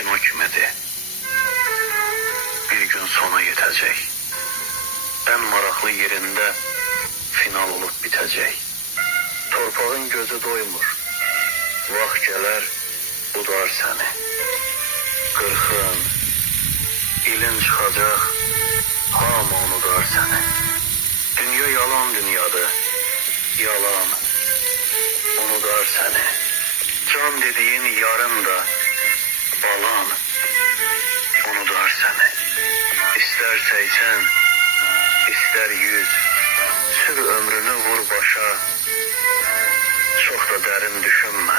kino kimidir. Bir gün sona yetecek. En maraqlı yerinde final olup bitecek. Torpağın gözü doymur. Vaxt gələr, budar səni. 40'ın, ilin çıxacaq, hamı unudar səni. Dünya yalan dünyadır, yalan, unudar səni. Can dediğin yarım da, balam, unudar səni. İster 80, ister 100, sür ömrünü vur başa. Çok da derin düşünme.